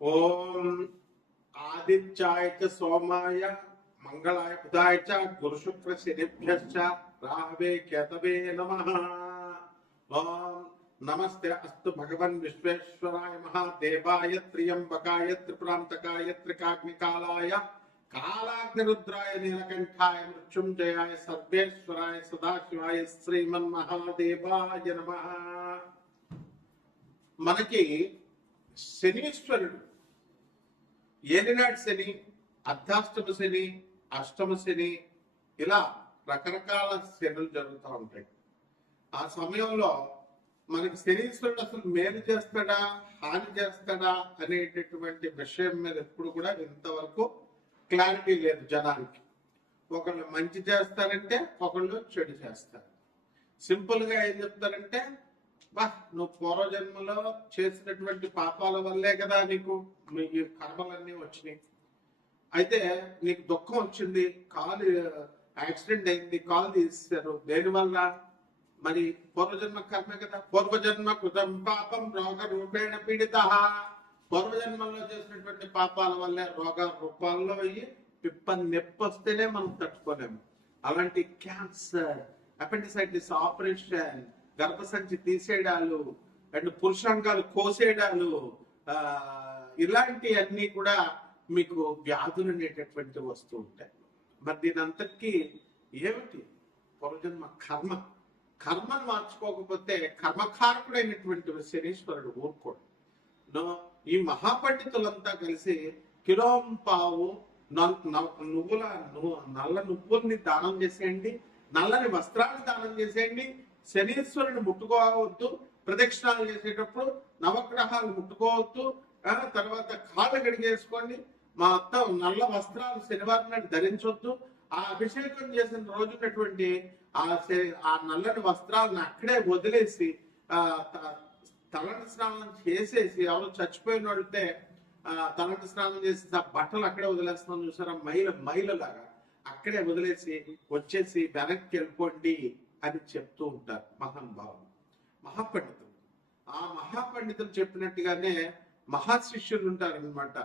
ఓం ఆదిత్యాయ చ సోమాయ మంగళాయ బుధాయ చ గురు శుక్ర శనిభ్యశ్చ రాహవే కేతవే నమః. ఓం నమస్తే అస్తు భగవన్ విశ్వేశ్వరాయ మహాదేవాయ త్ర్యంబకాయ త్రిపురాంతకాయ త్రికాగ్నికాలాయ కాలాగ్నిరుద్రాయ నీలకంఠాయ మృత్యుంజయాయ సర్వేశ్వరాయ సదాశివాయ శ్రీమన్మహాదేవాయ నమః. మనకి శనీశ్వరుడు ఏలినాటి శని, అర్ధాష్టమ శని, అష్టమ శని, ఇలా రకరకాల శనులు జరుగుతూ ఉంటాయి. ఆ సమయంలో మనకి శనీశ్వరుడు అసలు మేలు చేస్తాడా హాని చేస్తాడా అనేటటువంటి విషయం మీద ఎప్పుడు కూడా ఇంతవరకు క్లారిటీ లేదు జనానికి. ఒకళ్ళు మంచి చేస్తారంటే ఒకళ్ళు చెడు చేస్తారు. సింపుల్ గా ఏం చెప్తారంటే, నువ్వు పూర్వజన్మలో చేసినటువంటి పాపాల వల్లే కదా నీకు ఈ కర్మలన్నీ వచ్చినాయి. అయితే నీకు దుఃఖం వచ్చింది, కాలు యాక్సిడెంట్ అయింది, కాలు తీసేశారు, దేనివల్ల? మరి పూర్వజన్మ కర్మే కదా. పూర్వజన్మ కృతం పాపం రోగ రూపేణ పీడిత. పూర్వజన్మలో చేసినటువంటి పాపాల వల్లే రోగ రూపాల్లో అయ్యి పిప్ప నొప్పి వస్తేనే మనం తట్టుకోలేము. అలాంటి క్యాన్సర్, అపెండిసైటిస్ ఆపరేషన్, గర్భసంచి తీసేయడాలు అండ్ పురుషాంగాలు కోసేయడాలు, ఇలాంటి అన్ని కూడా మీకు వ్యాధులు అనేటటువంటి వస్తూ ఉంటాయి. మరి దీని అంతటికీ ఏమిటి? పూర్వజన్మ కర్మ. కర్మను మార్చుకోకపోతే కర్మకారకుడైనటువంటి శనీశ్వరుడు ఊరుకోడు. ఈ మహాపండితులంతా కలిసి కిలోంపావు నువ్వుల నల్ల నువ్వుల్ని దానం చేసేయండి, నల్లని వస్త్రాన్ని దానం చేసేయండి, శనీశ్వరుని ముట్టుకోవద్దు, ప్రదక్షిణాలు చేసేటప్పుడు నవగ్రహాలు ముట్టుకోవద్దు, తర్వాత కాళ్ళు గడిగేసుకోండి, మొత్తం నల్ల వస్త్రాలు శనివారం నాడు ధరించొద్దు, ఆ అభిషేకం చేసిన రోజున్నటువంటి ఆ నల్లని వస్త్రాలను అక్కడే వదిలేసి తలంటి స్నానం చేసేసి, ఎవరు చచ్చిపోయిన వాళ్ళతే తలంటి స్నానం చేసి ఆ బట్టలు అక్కడే వదిలేస్తున్నాం చూసారా, మైలలాగా అక్కడే వదిలేసి వచ్చేసి వెనక్కి వెళ్ళిపోండి అని చెప్తూ ఉంటారు మహానుభావులు, మహాపండితులు. ఆ మహాపండితులు చెప్పినట్టుగానే మహాశిష్యులు ఉంటారనమాట.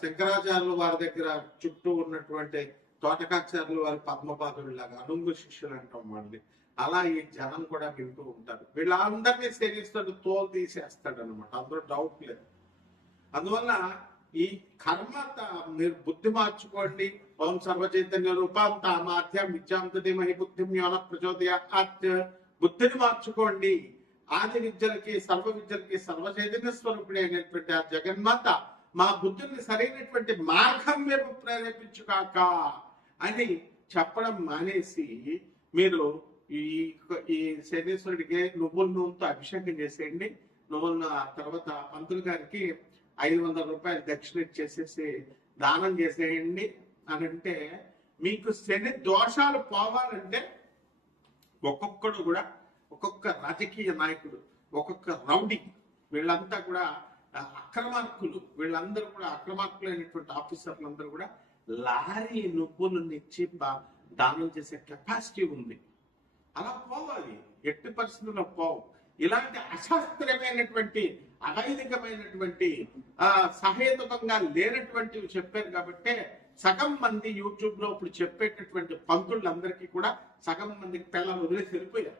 శంకరాచార్యులు వారి దగ్గర చుట్టూ ఉన్నటువంటి తోటకాచార్యులు వారి పద్మపాదులాగా అనుంగు శిష్యులు అంటాం వాళ్ళని. అలా ఈ జనం కూడా వింటూ ఉంటారు. వీళ్ళందరినీ శనీశ్వరుడు తోలు తీసేస్తాడు అనమాట, అందులో డౌట్ లేదు. అందువల్ల ఈ కర్మ మీరు బుద్ధి మార్చుకోండి. ఓం సర్వచైతన్య రూపాం తామాధ్యం విద్యాంతమహి బుద్ధిం యోన ప్రచోదయాత్. బుద్ధిని మార్చుకోండి. ఆది విద్యలకి సర్వ విద్యలకి సర్వచైతన్య స్వరూపుడే అయినటువంటి ఆ జగన్మాత మా బుద్ధిని సరైనటువంటి మార్గం వైపు ప్రేరేపించుకాక అని చెప్పడం మానేసి మీరు ఈ శనీశ్వరుడికి నువ్వుల నూనెతో అభిషేకం చేసేయండి. నువ్వుల తర్వాత పంతులు గారికి 500 రూపాయలు దక్షిణ ఇచ్చేసేసి దానం చేసేయండి అని అంటే, మీకు శని దోషాలు పోవాలంటే ఒక్కొక్కడు కూడా, ఒక్కొక్క రాజకీయ నాయకుడు, ఒక్కొక్క రౌడీ, వీళ్ళంతా కూడా అక్రమార్కులు, వీళ్ళందరూ కూడా అక్రమార్కులైనటువంటి ఆఫీసర్లందరూ కూడా లారీ నువ్వులను ఇచ్చి దానం చేసే కెపాసిటీ ఉంది. అలా పోవాలి, ఎట్టి పరిస్థితుల్లో పోవు. ఇలాంటి అశాస్త్రీయమైనటువంటి అనైతికమైనటువంటి సహేతుకంగా లేనటువంటివి చెప్పారు కాబట్టి సగం మంది యూట్యూబ్ లో ఇప్పుడు చెప్పేటటువంటి పంతులందరికీ కూడా సగం మందికి పిల్లలు వదిలేసి వెళ్ళిపోయారు.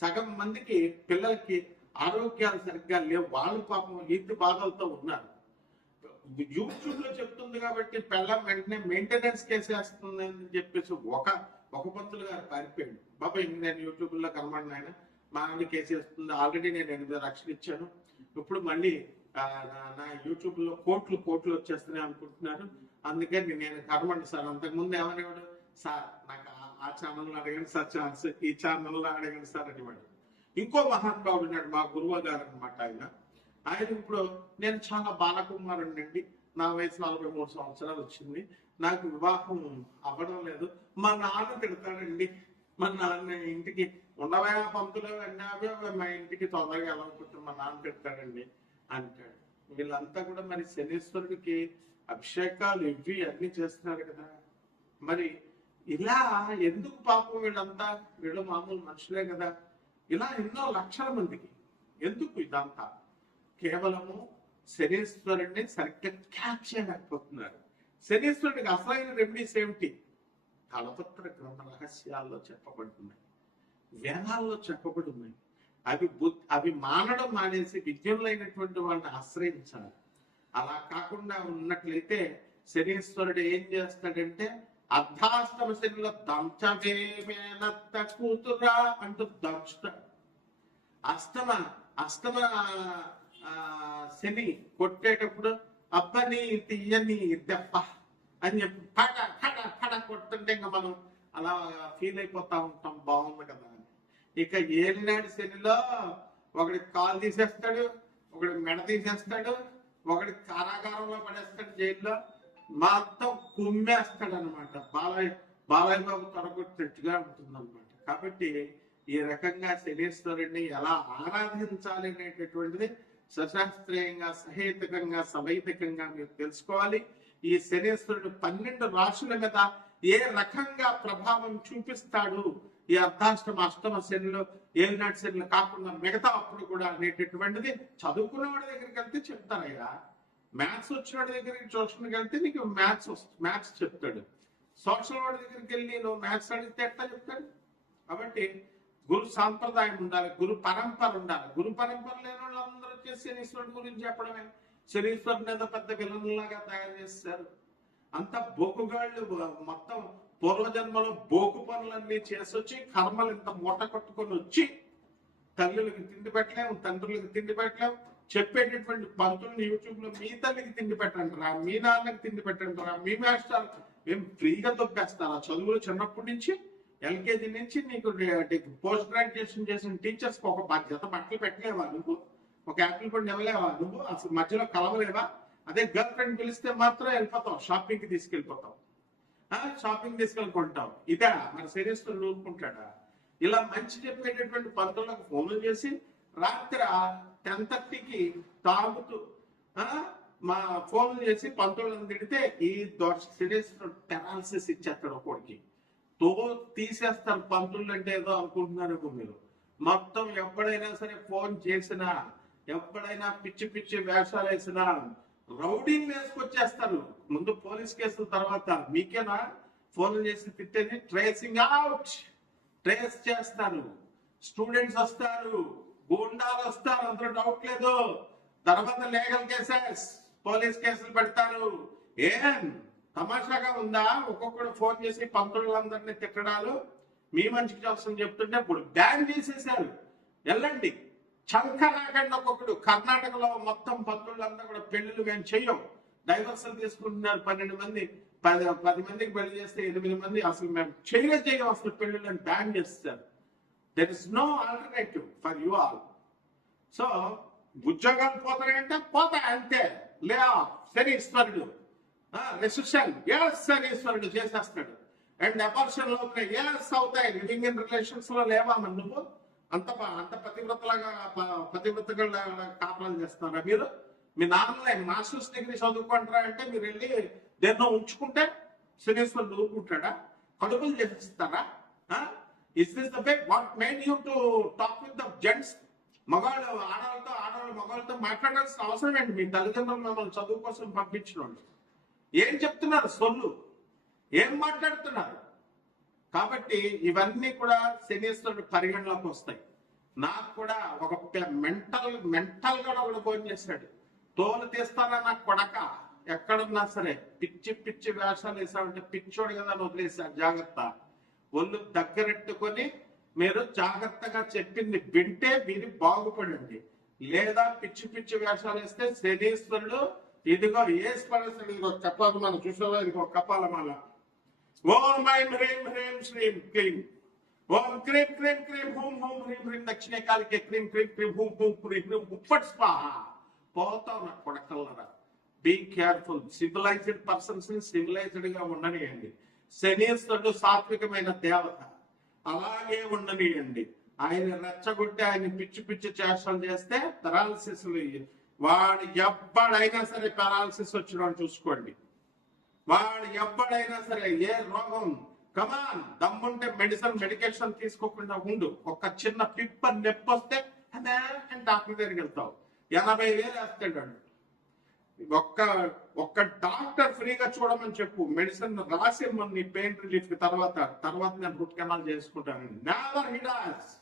సగం మందికి పిల్లలకి ఆరోగ్యాలు సరిగ్గా లేవు, వాళ్ళు పాపం ఈతి బాధలతో ఉన్నారు. యూట్యూబ్ లో చెప్తుంది కాబట్టి పిల్లల వెంటనే మెయింటెనెన్స్ కేసు వేస్తుంది అని చెప్పేసి ఒక పంతులు గారు పారిపోయాడు. బాబాయ్ నేను యూట్యూబ్ లో కనబడిన ఆయన మా ఆవిడ కేసు వేస్తుంది, ఆల్రెడీ నేను 8 లక్షలు ఇచ్చాను, ఇప్పుడు మళ్ళీ నా యూట్యూబ్ లో కోట్లు వచ్చేస్తున్నాయి అనుకుంటున్నారు, అందుకని నేను కనబడి సార్. అంతకుముందు ఏమనేవాడు, సార్ నాకు ఆ ఛానల్లో అడగండి సార్ ఛాన్స్, ఈ ఛానల్లో అడగండి సార్ అనేవాడు. ఇంకో మహానుభావుడు ఉన్నాడు, మా గురువు గారు అనమాట. ఆయన ఇప్పుడు నేను చాలా బాలకుమారుణ్ణి అండి, నా వయసు 43 సంవత్సరాలు వచ్చింది, నాకు వివాహం అవ్వడం లేదు, మా నాన్న తిడతాడండి, మా నాన్న ఇంటికి ఉండవా పంతులు అన్నావే, మా ఇంటికి తొందరగా వెళ్ళకపోతే మా నాన్న తిడతాడండి అంటాడు. వీళ్ళంతా కూడా మరి శనీశ్వరుడికి అభిషేకాలు ఇవి అన్ని చేస్తున్నారు కదా. మరి ఇలా ఎందుకు పాపం వీళ్ళంతా? వీళ్ళు మామూలు మనుషులే కదా. ఇలా ఎన్నో లక్షల మందికి ఎందుకు ఇదంతా? కేవలము శనీశ్వరుడిని సరిగ్గా క్యాచ్ చేయలేకపోతున్నారు. శనీశ్వరుడికి అసలైన రెమెడీస్ ఏమిటి? తలపత్ర గ్రంథ రహస్యాల్లో చెప్పబడుతున్నాయి, వేదాల్లో చెప్పబడి ఉన్నాయి. అవి మానడం మానేసి విద్యులైనటువంటి వాళ్ళని ఆశ్రయించాలి. అలా కాకుండా ఉన్నట్లయితే శనీశ్వరుడు ఏం చేస్తాడంటే, అర్ధాష్టమ శనిలో దంచవేమేనత్త కూతురా అంటూ దంచుతాడు. అష్టమ శని కొట్టేటప్పుడు అబ్బని తీయని దెబ్బ అని చెప్పి పడ పడ పడ కొట్టుంటే ఇంకా మనం అలా ఫీల్ అయిపోతా ఉంటాం, బాగుంది కదా అని. ఇక ఏలినాడు శనిలో ఒకడి కాలు తీసేస్తాడు, ఒకడి మెడ తీసేస్తాడు, ఒకడి కారాగారంలో పడేస్తాడు, జైల్లో మొత్తం కుమ్మేస్తాడు అనమాట. బాలయ్య బాబు తొడగొట్టినట్టుగా ఉంటుంది అనమాట. కాబట్టి ఈ రకంగా శనీశ్వరుడిని ఎలా ఆరాధించాలి అనేటటువంటిది సశాస్త్రీయంగా, సహేతుకంగా, సవైతికంగా మీరు తెలుసుకోవాలి. ఈ శనీశ్వరుడు 12 రాశుల మీద ఏ రకంగా ప్రభావం చూపిస్తాడు ఈ అర్ధాష్టమ అష్టమ శనిలో, ఏలినాటి శనిలో కాకుండా మిగతా అప్పుడు కూడా అనేటటువంటిది చదువుకున్న వాడి దగ్గరికి వెళ్తే చెప్తారయ్యా. మ్యాథ్స్ వచ్చిన వాడి దగ్గరికి ట్యూషన్కి వెళ్తే నీకు మ్యాథ్స్ చెప్తాడు. సోషల్ వాడి దగ్గరికి వెళ్ళి నువ్వు మ్యాథ్స్ అడిగితే ఎట్లా చెప్తాడు? కాబట్టి గురు సాంప్రదాయం ఉండాలి, గురు పరంపర ఉండాలి. గురు పరంపర లేని వాళ్ళందరూ వచ్చేసి శనీశ్వరుడు గురించి చెప్పడమే. శనీశ్వరుని ఏదో పెద్ద విలన్లాగా తయారు చేస్తారు. అంత బోకుగాళ్ళు మొత్తం పూర్వజన్మలో బోకు పనులన్నీ చేసొచ్చి కర్మలు ఇంత మూట కొట్టుకొని వచ్చి తల్లులకి తిండి పెట్టలేము, తండ్రులకి తిండి పెట్టలేము. చెప్పేటటువంటి పంతులను యూట్యూబ్ లో మీ తల్లికి తిండి పెట్టంటారా, మీ నాన్నకి తిండి పెట్టంటారా, మీ మాస్టర్ మేము ఫ్రీగా దొబ్బేస్తారా? చదువులు చిన్నప్పటి నుంచి ఎల్కేజీ నుంచి నీకు పోస్ట్ గ్రాడ్యుయేషన్ చేసిన టీచర్స్ కి ఒక జత బట్టలు పెట్టలేవా నువ్వు? ఒక యాపిల్ పండు ఇవ్వలేవా నువ్వు? అసలు మధ్యలో కలవలేవా? అదే గర్ల్ ఫ్రెండ్ పిలిస్తే మాత్రం వెళ్ళిపోతావు, షాపింగ్ కి తీసుకెళ్ళిపోతావు, షాపింగ్ తీసుకెళ్ళుకుంటావు. ఇదా మన శనీశ్వరుడు ఊరుకుంటాడా? ఇలా మంచి చెప్పేటటువంటి పంతులకు ఫోన్లు చేసి రాత్రి 10:30కి తాగుతూ మా ఫోన్లు చేసి పంతులను తిడితే ఈ శనీశ్వరుడు టెరాలసిస్ ఇచ్చేస్తాడు ఒకడికి. తీసేస్తారు. పంతులు అంటే ఏదో అనుకుంటున్నారు మీరు. మొత్తం ఎప్పుడైనా సరే ఫోన్ చేసినా, ఎప్పుడైనా పిచ్చి పిచ్చి వేషాలు వేసినా రౌడీని వేసుకొచ్చేస్తారు. ముందు పోలీస్ కేసుల తర్వాత మీకేనా ఫోన్లు చేసి తిట్టేది? ట్రేసింగ్ అవుట్, ట్రేస్ చేస్తారు. స్టూడెంట్స్ వస్తారు, గూండాలు వస్తారు, అందులో డౌట్ లేదు. తర్వాత లీగల్ కేసెస్, పోలీస్ కేసులు పెడతారు. ఏం తమాషాగా ఉందా? ఒక్కొక్కడు ఫోన్ చేసి పంతులందరినీ తిట్టడాలు, మీ మంచికి కోసం చెప్తుంటే ఇప్పుడు బ్యాన్ చేసేసారు. వెళ్ళండి, చంక రాకండి. ఒక్కొక్కడు కర్ణాటకలో మొత్తం పంతులంతా కూడా పెళ్లిళ్ళు మేము చెయ్యం, డైవర్సల్ తీసుకుంటున్నారు. 12 మంది 10 మందికి పెళ్లి చేస్తే 8 మంది అసలు మేము చెయ్యం అసలు పెళ్లిళ్ళని బ్యాన్ చేస్తారు. There is no alternative for you all. So ఉద్యోగాలు పోతాయంటే పోతాయి అంతే. లే శనీశ్వరుడు రెసిషన్ శనీశ్వరుడు చేసేస్తాడు. అండ్ అబార్షన్లు అవుతున్నాయి, అవుతాయి. లివింగ్ ఇన్ రిలేషన్స్ లో లేవా నువ్వు? అంత పతివ్రతగా కాపురాలు చేస్తున్నారా మీరు? మీ నాన్నలే మాస్టర్స్ డిగ్రీ చదువుకుంటారా అంటే మీరు వెళ్ళి దేన్నో ఉంచుకుంటే శనీశ్వరుడు ఊరుకుంటాడా? కడుపులు చేసిస్తారా? Is this the way what made you to talk with the gents? మగవాళ్ళు ఆడవాళ్ళు మగవాళ్ళతో మాట్లాడాల్సిన అవసరం ఏంటి? మీ తల్లిదండ్రులు మిమ్మల్ని చదువు కోసం పంపించిన వాళ్ళు ఏం చెప్తున్నారు? సొల్లు ఏం మాట్లాడుతున్నారు? కాబట్టి ఇవన్నీ కూడా శనీశ్వరుడు పరిగణలోకి వస్తాయి. నాకు కూడా ఒక మెంటల్ గా ఒకడు ఫోన్ చేశాడు. తోలు తీస్తానా నా కొడక, ఎక్కడున్నా సరే పిచ్చి పిచ్చి వేషాలు వేసామంటే పిచ్చోడు కదా అని వదిలేసా. జాగ్రత్త, ఒళ్ళు దగ్గరెట్టుకొని మీరు జాగ్రత్తగా చెప్పింది వింటే మీరు బాగుపడండి. లేదా పిచ్చి పిచ్చి వేషాలు వేస్తే శనీశ్వరుడు ఇదిగో ఏసుపడేస్తాడు. ఇదిగో చెప్పాలి మనం చూసావా, ఇదిగో కపాలమాల. ఓం ఐం హ్రీం హ్రీం శ్రీం క్లీం, ఓం క్రీం క్రీం క్రీం హూం హూం హ్రీం హ్రీం దక్షిణ కాలికే క్రీం క్రీం క్రీం హూం హూం హ్రీం హ్రీం ఉప్పట్ స్వాహ. పోతావు నా కొడకల్లరా. Be careful. సివిలైజ్డ్ పర్సన్స్ ని సివిలైజ్డ్ గా ఉండనియండి. శనీశ్వరుడు సాత్వికమైన దేవత, అలాగే ఉండనియండి. ఆయన రెచ్చగొట్టి ఆయన పిచ్చి పిచ్చి చేష్టలు చేస్తే పెరాలసిస్, వాడు ఎవ్వడైనా సరే పెరాలసిస్ వచ్చిన చూసుకోండి. వాడు ఎవ్వడైనా సరే ఏ రోగం, కమాన్ దమ్ముంటే మెడికేషన్ తీసుకోకుండా ఉండు. ఒక చిన్న పిప్ప నొప్పి వస్తే డాక్టర్ దగ్గరికి వెళ్తావు. 80,000 వేస్తాడు. ఒక్క ఒక్క డాక్టర్ ఫ్రీగా చూడమని చెప్పు, మెడిసిన్ రాసిమ్మని నీ పెయిన్ రిలీఫ్ తర్వాత నేను రూట్ కెనాల్ చేసుకుంటానండి. Never he does.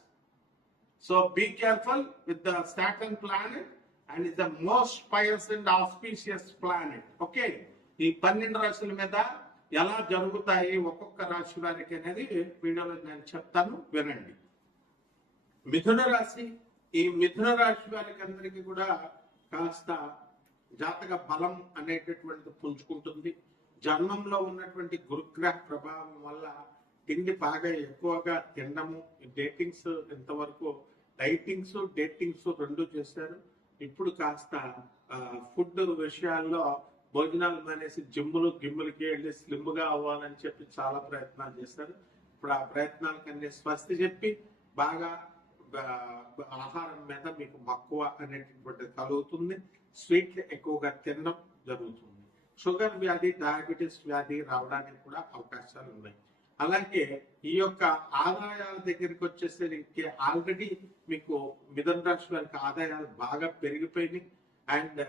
So be careful with the Saturn planet and is the most pious and auspicious planet. Okay, ఈ 12 రాశుల మీద ఎలా జరుగుతాయి ఒక్కొక్క రాశి వారికి అనేది వీడియోలో నేను చెప్తాను, వినండి. మిథున రాశి, ఈ మిథున రాశి వారికి అందరికీ కూడా కాస్త జాతక బలం అనేటటువంటిది పుంజుకుంటుంది. జన్మంలో ఉన్నటువంటి గురుగ్రహ ప్రభావం వల్ల తిండి బాగా ఎక్కువగా తినడము, డేటింగ్స్ ఇంతవరకు డేటింగ్స్ రెండు చేశారు. ఇప్పుడు కాస్త ఫుడ్ విషయాల్లో భోజనాలు మానేసి గిమ్ములకి వెళ్ళి స్లిమ్ గా అవ్వాలని చెప్పి చాలా ప్రయత్నాలు చేశారు. ఇప్పుడు ఆ ప్రయత్నాలకన్నీ స్వస్తి చెప్పి బాగా ఆహారం మీద మీకు మక్కువ అనేటటువంటి కలుగుతుంది. స్వీట్లు ఎక్కువగా తినడం జరుగుతుంది. షుగర్ వ్యాధి, డయాబెటీస్ వ్యాధి రావడానికి కూడా అవకాశాలు ఉన్నాయి. అలాగే ఈ యొక్క ఆదాయాల దగ్గరికి వచ్చేసరికి ఆల్రెడీ మీకు మిథున రాశి వారికి ఆదాయాలు బాగా పెరిగిపోయినాయి. అండ్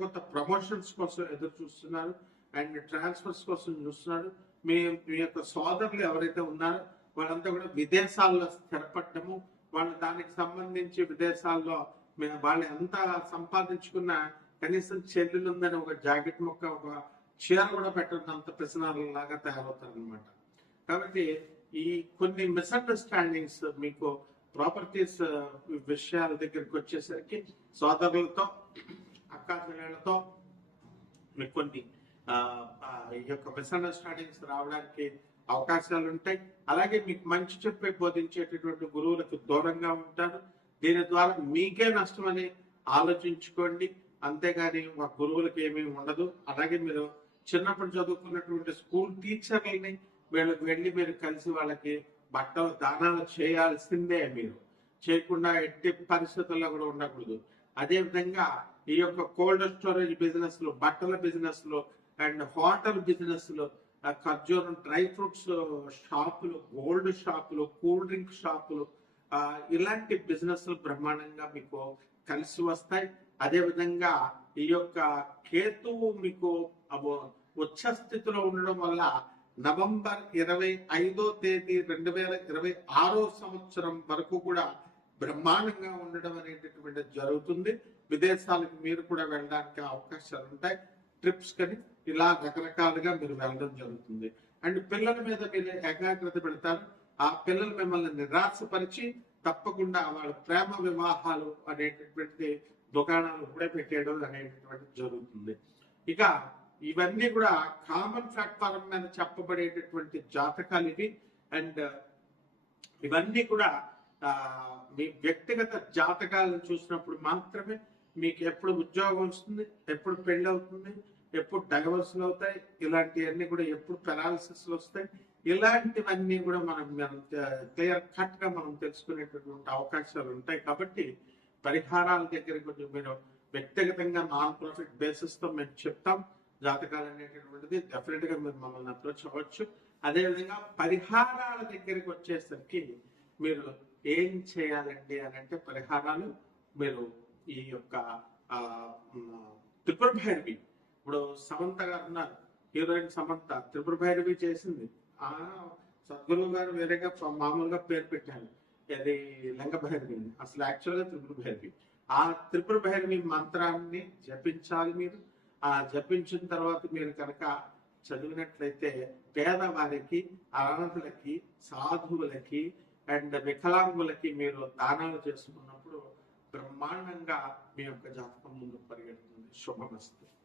కొత్త ప్రమోషన్స్ కోసం ఎదురు చూస్తున్నారు అండ్ ట్రాన్స్ఫర్స్ కోసం చూస్తున్నారు. మీ యొక్క సోదరులు ఎవరైతే ఉన్నారో వాళ్ళంతా కూడా విదేశాల్లో స్థిరపడము, వాళ్ళు దానికి సంబంధించి విదేశాల్లో వాళ్ళు ఎంత సంపాదించుకున్నా కనీసం చెల్లెలు ఉందని ఒక జాకెట్ మొక్క, ఒక చీర కూడా పెట్టడంత లాగా తయారవుతారు అనమాట. కాబట్టి ఈ కొన్ని మిస్అండర్స్టాండింగ్స్ మీకు ప్రాపర్టీస్ విషయాల దగ్గరికి వచ్చేసరికి సోదరులతో, అక్కా చెల్లెళ్ళతో మీకు కొన్ని ఈ యొక్క మిస్అండర్స్టాండింగ్స్ రావడానికి అవకాశాలు ఉంటాయి. అలాగే మీకు మంచి చెప్పే బోధించేటటువంటి గురువులకు దూరంగా ఉంటారు. దీని ద్వారా మీకే నష్టం అని ఆలోచించుకోండి, అంతేగాని మా గురువులకి ఏమీ ఉండదు. అలాగే మీరు చిన్నప్పుడు చదువుకున్నటువంటి స్కూల్ టీచర్లని వీళ్ళకి వెళ్ళి మీరు కలిసి వాళ్ళకి బట్టలు దానాలు చేయాల్సిందే. మీరు చేయకుండా ఎట్టి పరిస్థితుల్లో కూడా ఉండకూడదు. అదే విధంగా ఈ యొక్క కోల్డ్ స్టోరేజ్ బిజినెస్ లో, బట్టల బిజినెస్ లో అండ్ హోటల్ బిజినెస్ లో, ఖర్జూరం డ్రై ఫ్రూట్స్ షాపులు, గోల్డ్ షాపులు, కూల్ డ్రింక్ షాపులు, ఇలాంటి బిజినెస్ బ్రహ్మాండంగా మీకు కలిసి వస్తాయి. అదే విధంగా ఈ యొక్క కేతువు మీకు ఉచ్చ స్థితిలో ఉండడం వల్ల నవంబర్ 25వ తేదీ 2026 సంవత్సరం వరకు కూడా బ్రహ్మాండంగా ఉండడం అనేటటువంటి జరుగుతుంది. విదేశాలకు మీరు కూడా వెళ్ళడానికి అవకాశాలు ఉంటాయి. ట్రిప్స్ కానీ ఇలా రకరకాలుగా మీరు వెళ్ళడం జరుగుతుంది. అండ్ పిల్లల మీద మీరు ఏకాగ్రత పెడతారు. ఆ పిల్లలు మిమ్మల్ని నిరాశపరిచి తప్పకుండా వాళ్ళ ప్రేమ వివాహాలు అనేటటువంటి దుకాణాలు కూడా పెట్టేయడం అనేటటువంటి జరుగుతుంది. ఇక ఇవన్నీ కూడా కామన్ ప్లాట్ఫారం మీద చెప్పబడేటటువంటి జాతకాలు ఇవి. అండ్ ఇవన్నీ కూడా మీ వ్యక్తిగత జాతకాలను చూసినప్పుడు మాత్రమే మీకు ఎప్పుడు ఉద్యోగం వస్తుంది, ఎప్పుడు పెళ్లి అవుతుంది, ఎప్పుడు డైవర్స్లు అవుతాయి, ఇలాంటివన్నీ కూడా ఎప్పుడు పెరాలసిస్ వస్తాయి, ఇలాంటివన్నీ కూడా మనం క్లియర్ కట్ గా మనం తెలుసుకునేటటువంటి అవకాశాలు ఉంటాయి. కాబట్టి పరిహారాల దగ్గర కొంచెం మీరు వ్యక్తిగతంగా నాన్ ప్రాఫిట్ బేసిస్ తో మేము చెప్తాం. జాతకాలు అనేటటువంటిది డెఫినెట్ గా మీరు మమ్మల్ని అప్రోచ్ అవ్వచ్చు. అదేవిధంగా పరిహారాల దగ్గరికి వచ్చేసరికి మీరు ఏం చేయాలండి అని అంటే, పరిహారాలు మీరు ఈ యొక్క త్రిపుర భైరవి, ఇప్పుడు సమంత గారు ఉన్నారు, హీరోయిన్ సమంత త్రిపుర భైరవి చేసింది. సద్గురువు గారు వేరేగా మామూలుగా పేరు పెట్టారు, అది లింగ భైరవి, అసలు యాక్చువల్గా త్రిపుర భైరవి. ఆ త్రిపుర భైరవి మంత్రాన్ని జపించాలి మీరు. ఆ జపించిన తర్వాత మీరు కనుక చదివినట్లయితే పేదవారికి, అనాథులకి, సాధువులకి అండ్ వికలాంగులకి మీరు దానాలు చేసుకున్నప్పుడు బ్రహ్మాండంగా మీ యొక్క జాతకం ముందుకు పరిగెడుతుంది. శుభమస్తు.